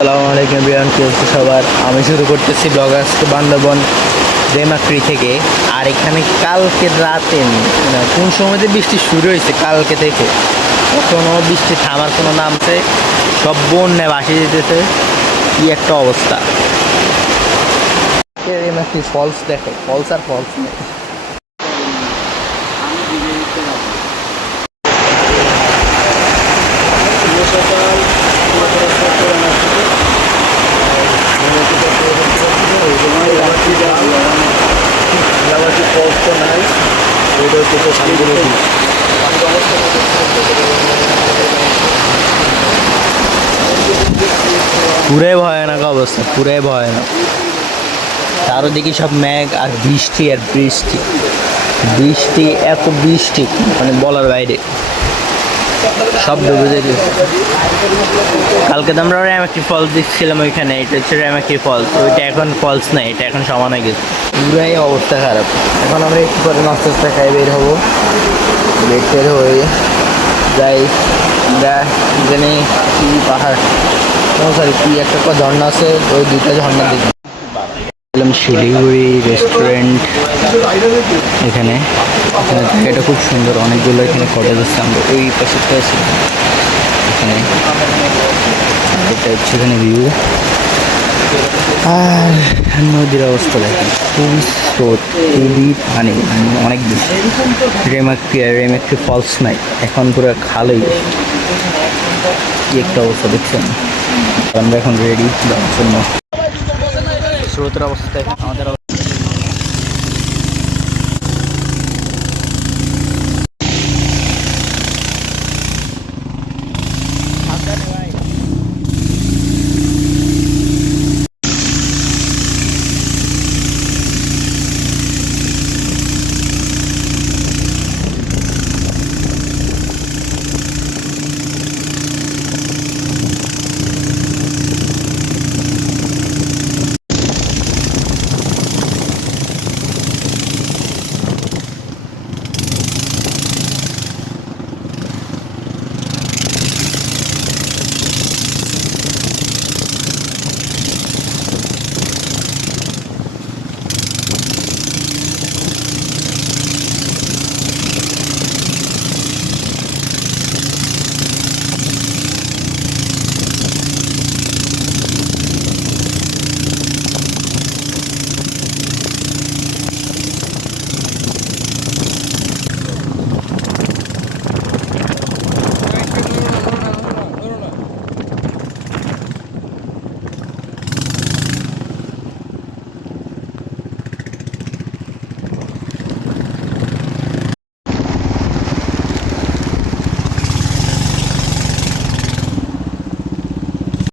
আসসালামু আলাইকুম বিয়ান, কি হচ্ছে সবার। আমি শুরু করতেছি ব্লগ আজকে বান্দরবন রেমাক্রি থেকে। আর এখানে কালকে রাতে কোন সময়তে বৃষ্টি শুরু হয়েছে কালকে থেকে কোনো বৃষ্টি থামার কোনো নামছে, সব বন্যায় ভাসিয়ে দিতেছে। কি একটা অবস্থা। রেমাক্রি ফলস দেখো, ফলস আর ফলস। পুরাই ভয়ানক অবস্থা, পুরাই ভয়ানক। চারোদিকে সব মেঘ আর বৃষ্টি আর বৃষ্টি বৃষ্টি, এত বৃষ্টি মানে বলার বাইরে। সব ডুবে যেতে। কালকে তো আমরা র্যামাক্রি ফলস দেখছিলাম ওইখানে, এটা হচ্ছে র্যামাক্রি ফলস। ওইটা এখন ফলস নাই, এটা এখন সমান হয়ে গেছে। পুরাই অবস্থা খারাপ। এখন আমরা একটু পরে নাস্তা খাই বের হবো, বের হয়ে যাই আমরা এখানে কি পাহাড়, সরি কি একটা ঝর্ণা আছে, ওই দুইটা ঝর্ণা দেখি। শিলিগুড়ি রেস্টুরেন্ট, এখানে এটা খুব সুন্দর, অনেকগুলো এখানে ফটো দিচ্ছে। আমরা ওই পাশে আছি, এখানে এটা হচ্ছে এখানে ভিউ। আর নদীর অবস্থা দেখেন, খুবই স্রোত, খুবই পানি, অনেক বেশি। রেমাক্রি ফলস নাই, এখন পুরো খালই। কি একটা অবস্থা দেখছেন। আমরা এখন রেডি যাওয়ার জন্য। স্রোতের অবস্থা আমাদের